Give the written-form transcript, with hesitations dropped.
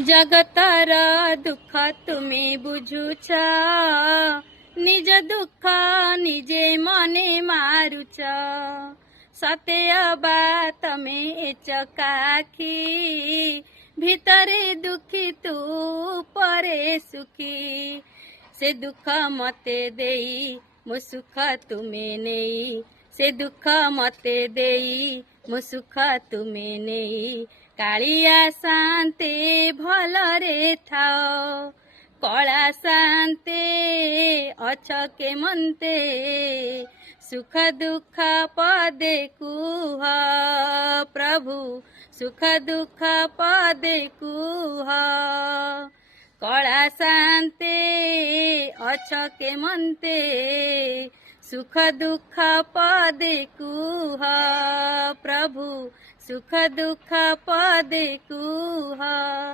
जगतर दुख तुमे बुझुछ, निज दुख निजे मने मारुछ। सते अबा तमे चकाखी, भितरे दुखी तू परे सुखी। से दुख मते देई मो सुख तुमे नेई, से दुख मते देई मो सुख तुमे नेई। कालिया शान्ते भलरे थाओ, कला शान्ते अछ के मन्ते। सुख दुख पदे कुह प्रभु, सुख दुख पदे कुह। कला शान्ते अछ के मन्ते, सुख दुख पदे कुह प्रभु, सुख दुख पदे कुह।